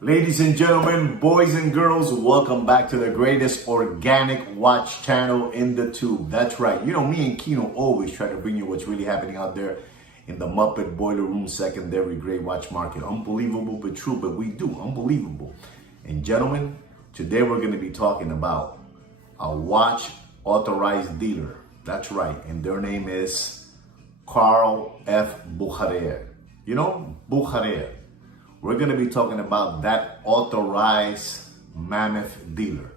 Ladies and gentlemen, boys and girls, welcome back to the greatest organic watch channel in the tube. That's right. You know, me and Kino always try to bring you what's really happening out there in the Muppet Boiler Room secondary gray watch market. Unbelievable but true, but we do. Unbelievable. And gentlemen, today we're going to be talking about a watch authorized dealer. That's right. And their name is Carl F. Bucherer. You know, Bucherer. We're going to be talking about that authorized mammoth dealer,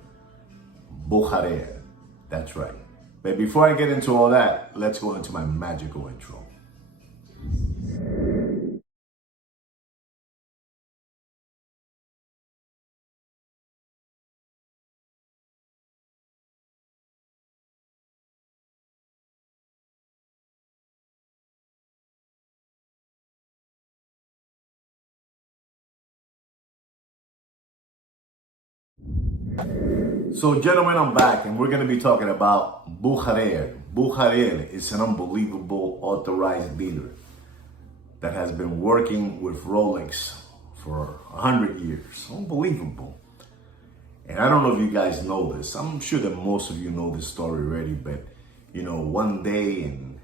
Bucherer. That's right. But before I get into all that, let's go into my magical intro. So gentlemen, I'm back and we're going to be talking about Bucherer. Bucherer is an unbelievable authorized dealer that has been working with Rolex for 100 years. Unbelievable. And I don't know if you guys know this. I'm sure that most of you know this story already, but you know, one day in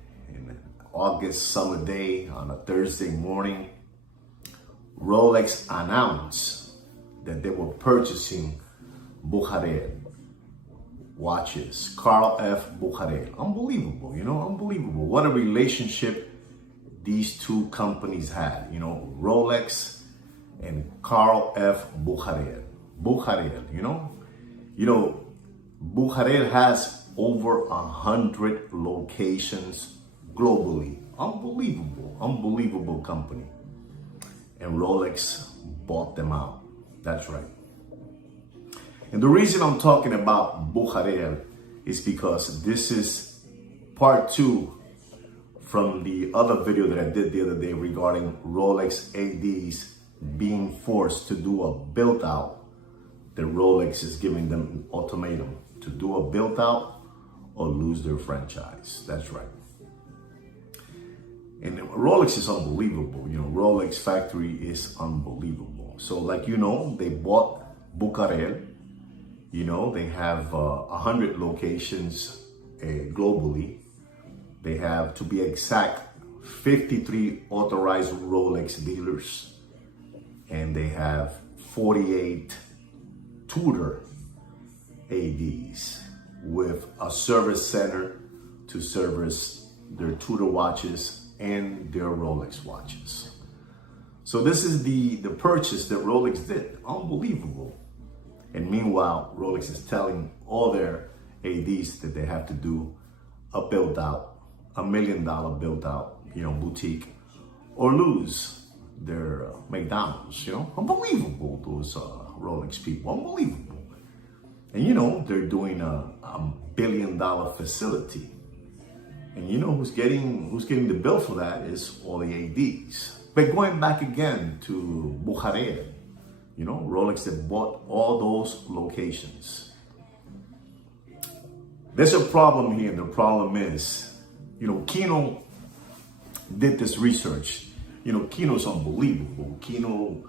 August summer day on a Thursday morning, Rolex announced that they were purchasing Bucherer watches, Carl F. Bucherer. Unbelievable, you know, unbelievable. What a relationship these two companies had, you know, Rolex and Carl F. Bucherer. Bucherer, you know, Bucherer has over 100 locations globally. Unbelievable, unbelievable company. And Rolex bought them out. That's right. And the reason I'm talking about Bucherer is because this is part 2 from the other video that I did the other day regarding Rolex ADs being forced to do a build out. That Rolex is giving them an ultimatum to do a build out or lose their franchise. That's right. And Rolex is unbelievable. You know, Rolex factory is unbelievable. So like, you know, they bought Bucherer. You know, they have 100 locations globally. They have, to be exact, 53 authorized Rolex dealers. And they have 48 Tudor ADs with a service center to service their Tudor watches and their Rolex watches. So this is the purchase that Rolex did. Unbelievable. And meanwhile, Rolex is telling all their ADs that they have to do a build out, $1 million build out, you know, boutique, or lose their McDonald's, you know. Unbelievable, those Rolex people, unbelievable. And you know, they're doing a $1 billion facility. And you know who's getting the bill for that is all the ADs. But going back again to Bucherer, you know, Rolex that bought all those locations. There's a problem here, and the problem is, you know, Kino did this research. You know, Kino's unbelievable. Kino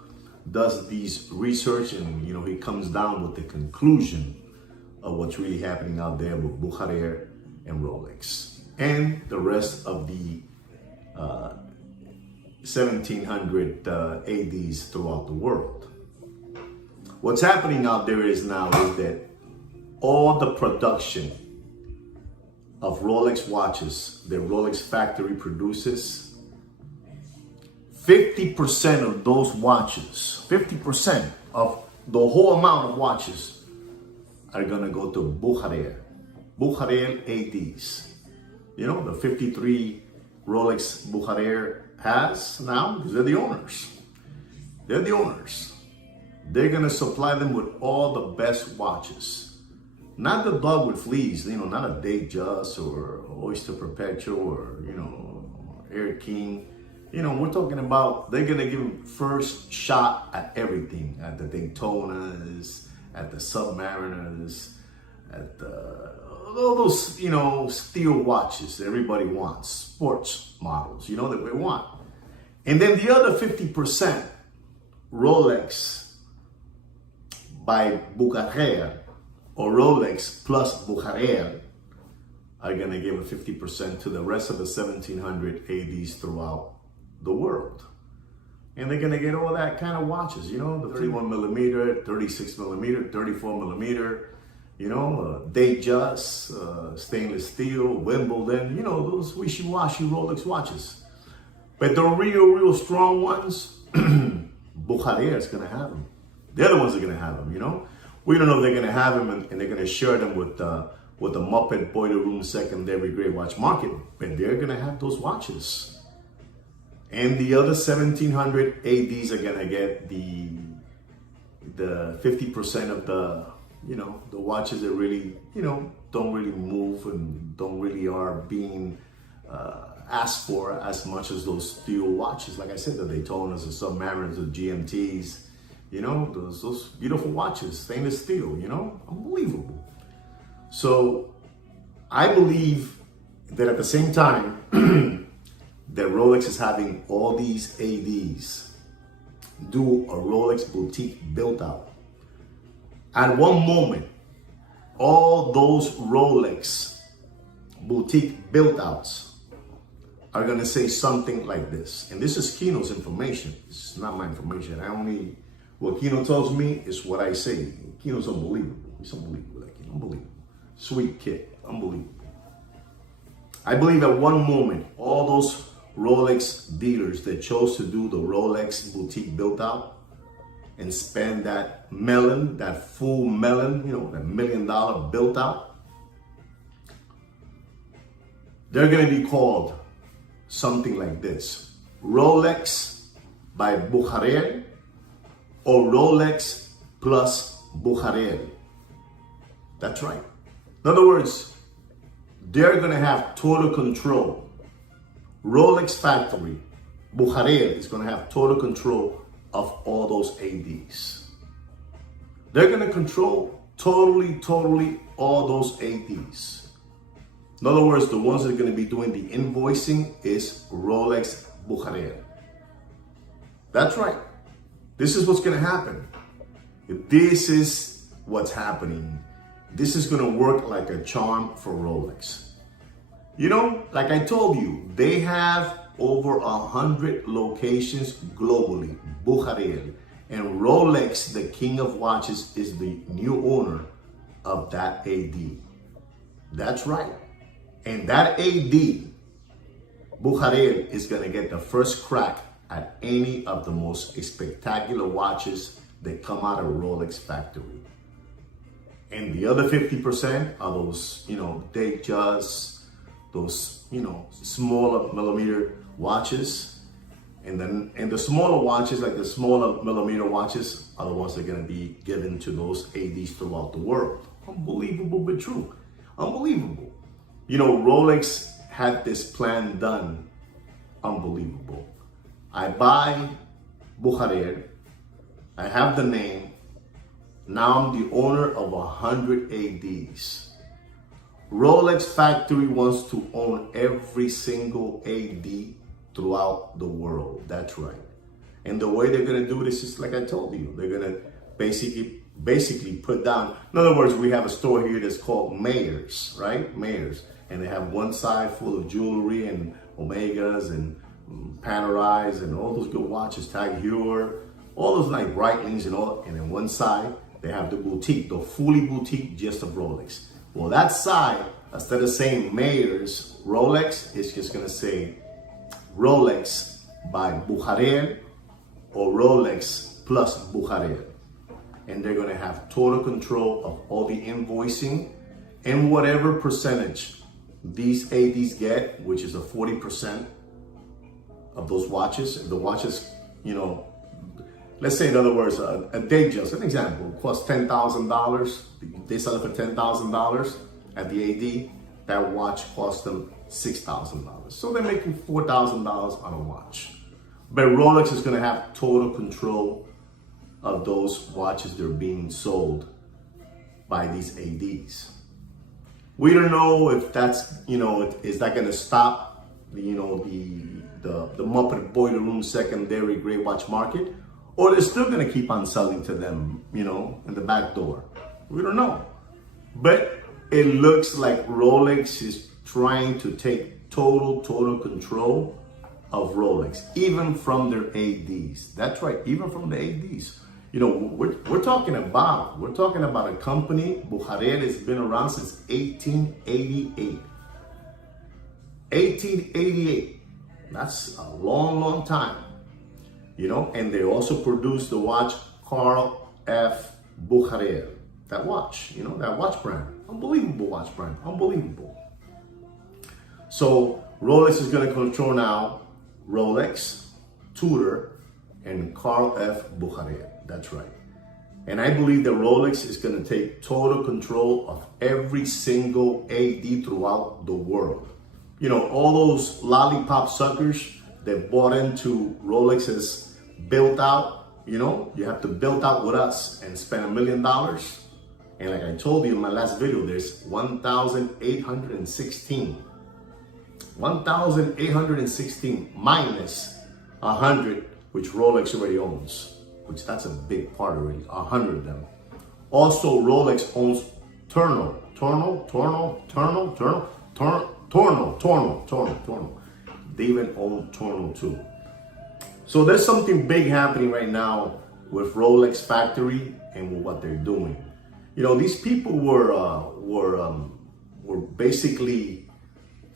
does these research and, you know, he comes down with the conclusion of what's really happening out there with Bucherer and Rolex and the rest of the 1,700 ADs throughout the world. What's happening out there is that all the production of Rolex watches that Rolex factory produces, 50% of those watches, 50% of the whole amount of watches are gonna go to Bucherer ADs. You know, the 53 Rolex Bucherer has now, because they're the owners. They're the owners. They're gonna supply them with all the best watches. Not the dog with fleas, you know, not a Datejust or Oyster Perpetual or, you know, Air King. You know, we're talking about they're gonna give them first shot at everything, at the Daytonas, at the Submariners, at all those, you know, steel watches that everybody wants, sports models, you know, that we want. And then the other 50%, Rolex by Bucherer or Rolex plus Bucherer are going to give a 50% to the rest of the 1700 ADs throughout the world. And they're going to get all that kind of watches, you know, the 31 millimeter, 36 millimeter, 34 millimeter, you know, Datejust, stainless steel, Wimbledon, you know, those wishy-washy Rolex watches. But the real strong ones, Bucherer is going to have them. The other ones are going to have them, you know. We don't know if they're going to have them and they're going to share them with the Muppet Boiler Room secondary grade watch market, but they're going to have those watches. And the other 1700 ADs are going to get the 50% of the, you know, the watches that really, you know, don't really move and don't really are being asked for as much as those steel watches. Like I said, the Daytonas, the Submariners, the GMTs, you know, those beautiful watches, stainless steel, you know, unbelievable. So I believe that at the same time that Rolex is having all these ADs do a Rolex boutique built out. At one moment, all those Rolex boutique built outs are going to say something like this. And this is Kino's information. This is not my information. What Kino tells me is what I say. Kino's unbelievable. He's unbelievable. Like, unbelievable. Sweet kid. Unbelievable. I believe at one moment, all those Rolex dealers that chose to do the Rolex boutique built out and spend that melon, that full melon, you know, that $1 million built out, they're going to be called something like this: Rolex by Bucherer or Rolex plus Bucherer. That's right. In other words, they're going to have total control. Rolex factory, Bucherer, is going to have total control of all those ADs. They're going to control totally all those ADs. In other words, the ones that are going to be doing the invoicing is Rolex Bucherer. That's right. This is what's going to happen. This is what's happening. This is going to work like a charm for Rolex. You know, like I told you, they have over 100 locations globally, Bucherer. And Rolex, the king of watches, is the new owner of that AD. That's right. And that AD, Bucherer, is going to get the first crack at any of the most spectacular watches that come out of Rolex factory. And the other 50% are those, you know, Datejust, those, you know, smaller millimeter watches. And the smaller watches, like the smaller millimeter watches, are the ones that are going to be given to those ADs throughout the world. Unbelievable, but true. Unbelievable. You know, Rolex had this plan done. Unbelievable. I buy Bucherer. I have the name. Now I'm the owner of 100 ADs. Rolex factory wants to own every single AD throughout the world. That's right. And the way they're going to do this is like I told you. They're going to basically put down. In other words, we have a store here that's called Mayors, right? Mayors. And they have one side full of jewelry and Omegas and Panerais and all those good watches, Tag Heuer, all those like Breitlings and all. And then one side, they have the boutique, the fully boutique just of Rolex. Well, that side, instead of saying Mayors Rolex, it's just going to say Rolex by Bucherer or Rolex plus Bucherer. And they're going to have total control of all the invoicing and whatever percentage these ADs get, which is a 40% of those watches. If the watches, you know, let's say in other words, a Datejust, an example, costs $10,000. They sell it for $10,000 at the AD. That watch costs them $6,000. So they're making $4,000 on a watch. But Rolex is going to have total control of those watches that are being sold by these ADs. We don't know if that's, you know, is that going to stop, you know, the Muppet Boiler Room secondary gray watch market, or they're still going to keep on selling to them, you know, in the back door. We don't know. But it looks like Rolex is trying to take total control of Rolex, even from their ADs. That's right, even from the ADs. You know, we're talking about a company, Bucherer, has been around since 1888. 1888. That's a long time. You know, and they also produced the watch Carl F. Bucherer. That watch, you know, that watch brand. Unbelievable watch brand. Unbelievable. So Rolex is going to control now Rolex, Tudor, and Carl F. Bucherer. That's right. And I believe that Rolex is going to take total control of every single AD throughout the world. You know, all those lollipop suckers that bought into Rolex's built out, you know, you have to build out with us and spend $1 million. And like I told you in my last video, there's 1,816. 1,816 minus 100, which Rolex already owns, which that's a big part already, 100 of them. Also, Rolex owns Torno. They even own Torno too. So there's something big happening right now with Rolex factory and with what they're doing. You know, these people were basically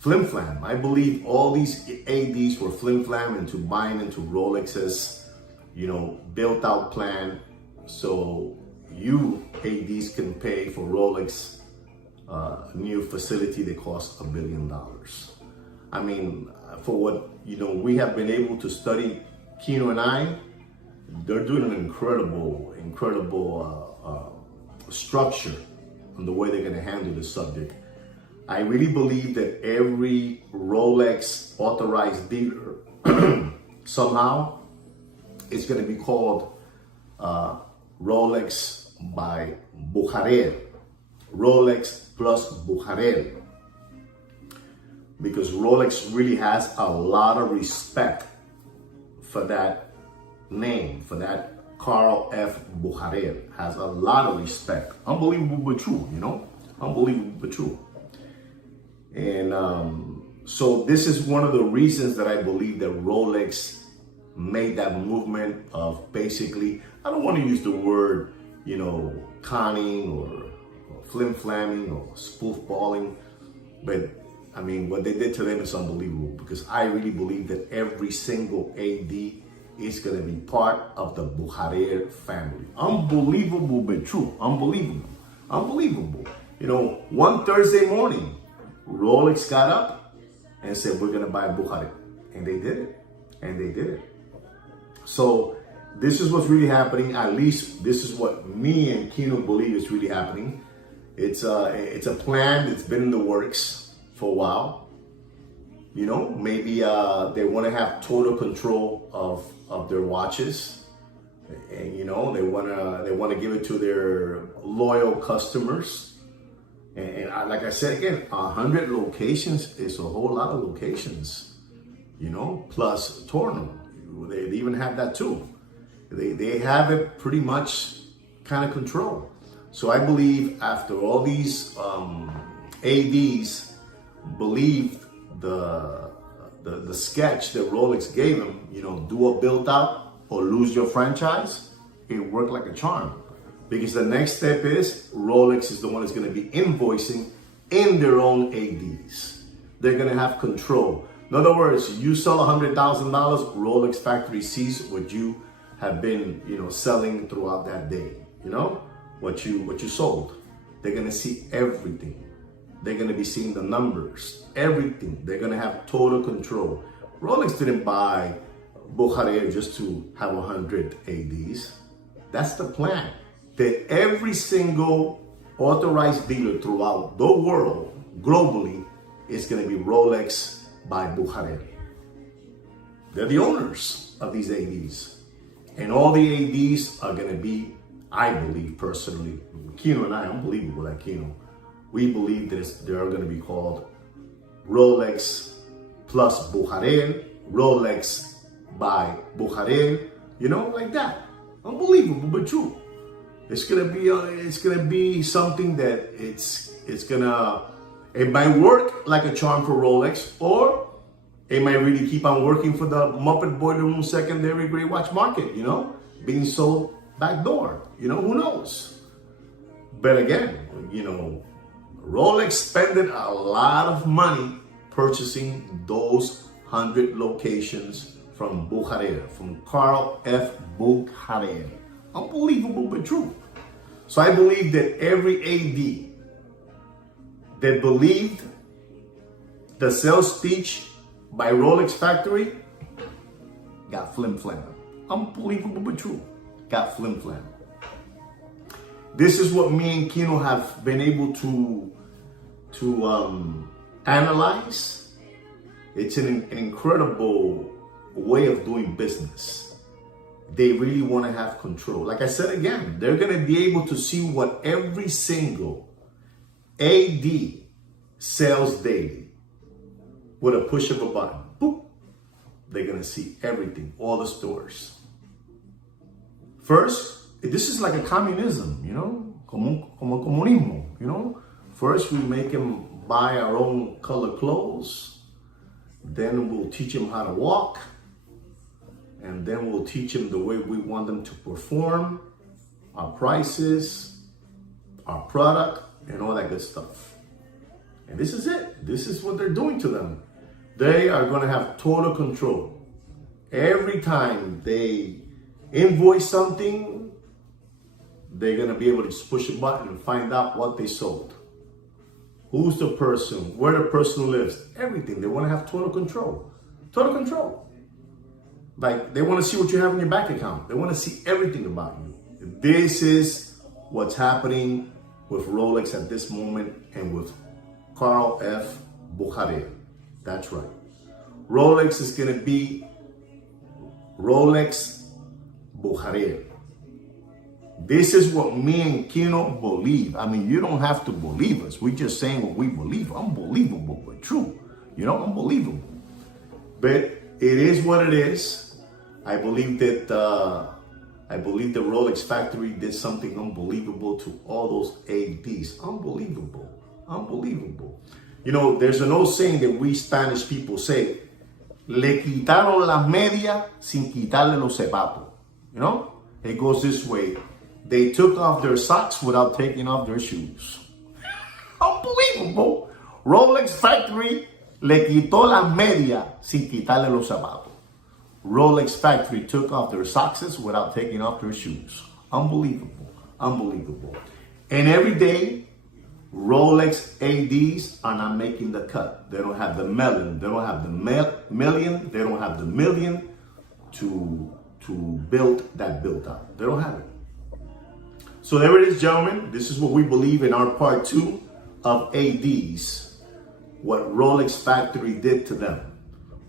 flimflam. I believe all these ADs were flimflam into buying into Rolex's, you know, built out plan. So you ADs can pay for Rolex new facility that costs $1 billion. I mean, for what, you know, we have been able to study, Kino and I, they're doing an incredible structure on the way they're going to handle this subject. I really believe that every Rolex authorized dealer somehow is going to be called Rolex by Bucherer, Rolex plus Bucherer, because Rolex really has a lot of respect for that name, for that Carl F. Bucherer, has a lot of respect. Unbelievable but true, you know? Unbelievable but true. And so this is one of the reasons that I believe that Rolex made that movement of basically, I don't want to use the word, you know, conning or flim-flamming or spoof-balling, but I mean, what they did to them is unbelievable, because I really believe that every single AD is going to be part of the Bucherer family. Unbelievable but true. Unbelievable. Unbelievable. You know, one Thursday morning, Rolex got up and said, we're going to buy Bucherer. And they did it. And they did it. So this is what's really happening. At least this is what me and Kino believe is really happening. It's a plan that's been in the works for a while. You know, maybe they want to have total control of their watches, and you know, they want to give it to their loyal customers. And like I said again, 100 locations is a whole lot of locations. You know, plus Torno, they even have that too. They have it pretty much kind of controlled. So I believe after all these ADs believed the sketch that Rolex gave them, you know, do a build out or lose your franchise, it worked like a charm. Because the next step is Rolex is the one that's going to be invoicing in their own ADs. They're going to have control. In other words, you sell $100,000, Rolex factory sees what you have been, you know, selling throughout that day. You know, what you sold. They're going to see everything. They're going to be seeing the numbers, everything. They're going to have total control. Rolex didn't buy Bucherer just to have 100 ADs. That's the plan. That every single authorized dealer throughout the world, globally, is going to be Rolex by Bucherer. They're the owners of these ADs. And all the ADs are going to be, I believe personally, Kino and I, unbelievable at Kino, we believe that they're going to be called Rolex plus Bucherer, Rolex by Bucherer, you know, like that. Unbelievable, but true. It's gonna be something that it might work like a charm for Rolex, or it might really keep on working for the Muppet Boiler Room secondary gray watch market, being sold backdoor, who knows? But again, Rolex spending a lot of money purchasing those 100 locations from Bucherer, from Carl F. Bucherer. Unbelievable, but true. So I believe that every AD that believed the sales speech by Rolex Factory got flimflam. Unbelievable, but true. Got flimflam. This is what me and Kino have been able to analyze. It's an incredible way of doing business. They really want to have control. Like I said again, they're going to be able to see what every single AD sells daily. With a push of a button, boop, they're going to see everything, all the stores. First, this is like a communism, como comunismo, First, we make them buy our own color clothes. Then we'll teach them how to walk. And then we'll teach them the way we want them to perform, our prices, our product, and all that good stuff. And this is it. This is what they're doing to them. They are going to have total control. Every time they invoice something, they're going to be able to just push a button and find out what they sold. Who's the person, where the person lives, everything. They want to have total control. Total control. Like, they want to see what you have in your bank account. They want to see everything about you. This is what's happening with Rolex at this moment and with Carl F. Bucherer. That's right. Rolex is going to be Rolex Bucherer. This is what me and Kino believe. I mean, you don't have to believe us. We're just saying what we believe. Unbelievable, but true. Unbelievable. But it is what it is. I believe that the Rolex factory did something unbelievable to all those ADs. Unbelievable. Unbelievable. There's an old saying that we Spanish people say, le quitaron las medias sin quitarle los zapatos. It goes this way. They took off their socks without taking off their shoes. Unbelievable. Rolex factory le quitó las medias sin quitarle los zapatos. Rolex factory took off their socks without taking off their shoes. Unbelievable. Unbelievable. And every day, Rolex ADs are not making the cut. They don't have the million. They don't have the million. They don't have the million to build that built up. They don't have it. So there it is, gentlemen. This is what we believe in our part 2 of ADs. What Rolex factory did to them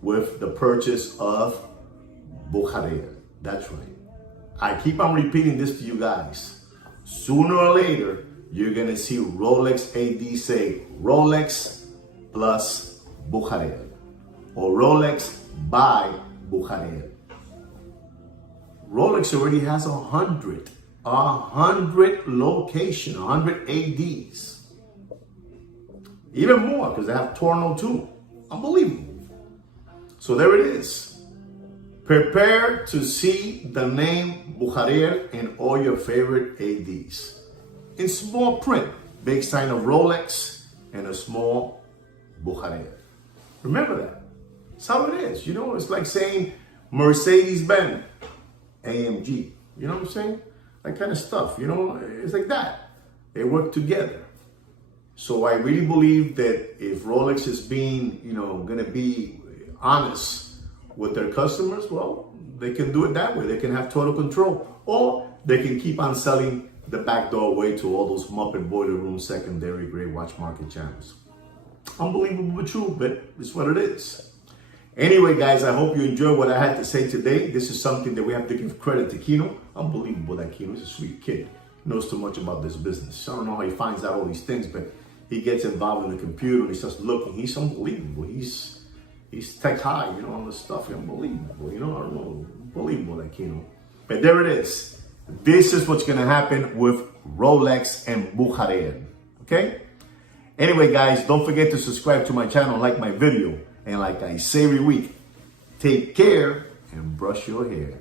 with the purchase of Bucherer. That's right. I keep on repeating this to you guys. Sooner or later, you're going to see Rolex AD say Rolex plus Bucherer, or Rolex by Bucherer. Rolex already has 100 locations, 100 ADs. Even more, because they have Torno too. Unbelievable. So there it is. Prepare to see the name Bucherer in all your favorite ADs. In small print, big sign of Rolex and a small Bucherer. Remember that. That's how it is. It's like saying Mercedes-Benz, AMG. You know what I'm saying? That kind of stuff. It's like that. They work together. So I really believe that if Rolex is being, going to be honest with their customers, well, they can do it that way. They can have total control. Or they can keep on selling the backdoor way to all those Muppet Boiler Room secondary gray watch market channels. Unbelievable but true, but it's what it is. Anyway, guys, I hope you enjoyed what I had to say today. This is something that we have to give credit to Kino. Unbelievable that Kino is a sweet kid. He knows too much about this business. I don't know how he finds out all these things, but he gets involved in the computer and he starts looking. He's unbelievable. He's tech high, all this stuff. Unbelievable, I don't know. Unbelievable that Kino. But there it is. This is what's gonna happen with Rolex and Bucherer, okay? Anyway, guys, don't forget to subscribe to my channel, like my video, and like I say every week, take care and brush your hair.